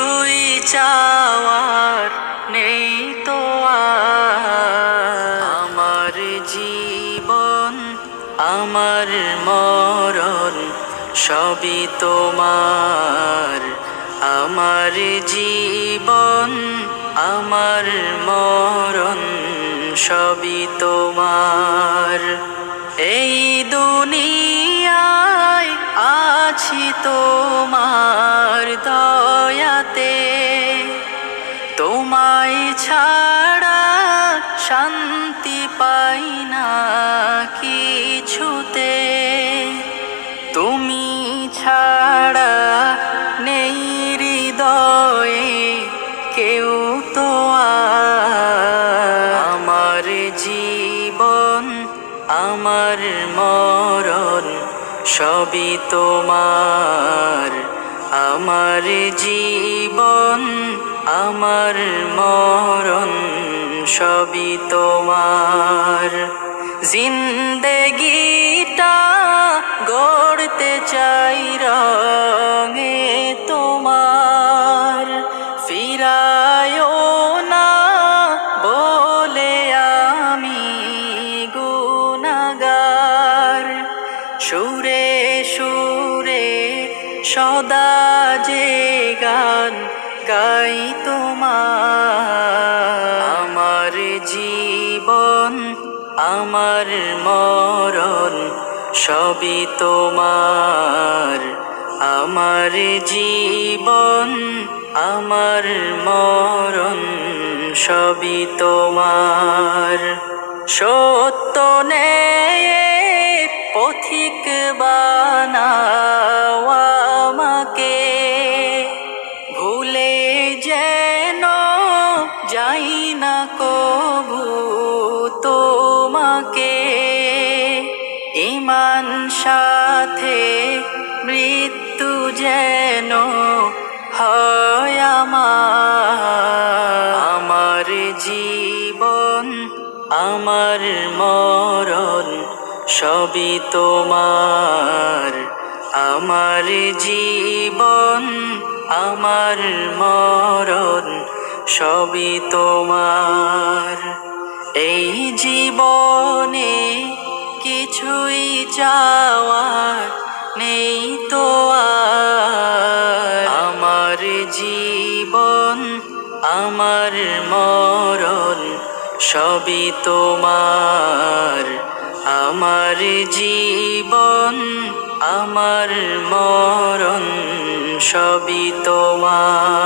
কিছুই চাওয়ার নেই তো আর। আমার জীবন আমার মরণ সবই তোমার। আমার জীবন আমার মরণ সবই তোমার। এই দুনিয়ায় আছি তোমার দয়াতে, তোমায় ছাড়া শান্তি পাই না কিছুতে। তুমি ছাড়া নেই হৃদয়ে কেউ তো আর। আমার জীবন আমার মরণ সবই তোমার। আমার জীবন আমার মরণ সবই তোমার। জিন্দেগিটা গড়তে চাই রঙে তোমার। ফিরায়ও না বলে আমি গুনাহগার। সুরে সুরে সদা যে গান গাই তোমার। আমার জীবন আমার মরণ সবই তোমার। আমার জীবন আমার মরণ সবই তোমার। সত্য ন্যায়ের পথিক বানাও আমাকে, ভুলে যেন যাই না কভু তোমাকে। ঈমান সাথে মৃত্যু যেন হয় আমার। আমার জীবন আমার মরণ সবই তোমার। আমার জীবন আমার মরণ সবই তোমার। এই জীবনে কিছুই চাওয়ার নেই তো আর। আমার জীবন আমার মরণ সবই তোমার। আমার জীবন আমার মরণ সবই তোমার।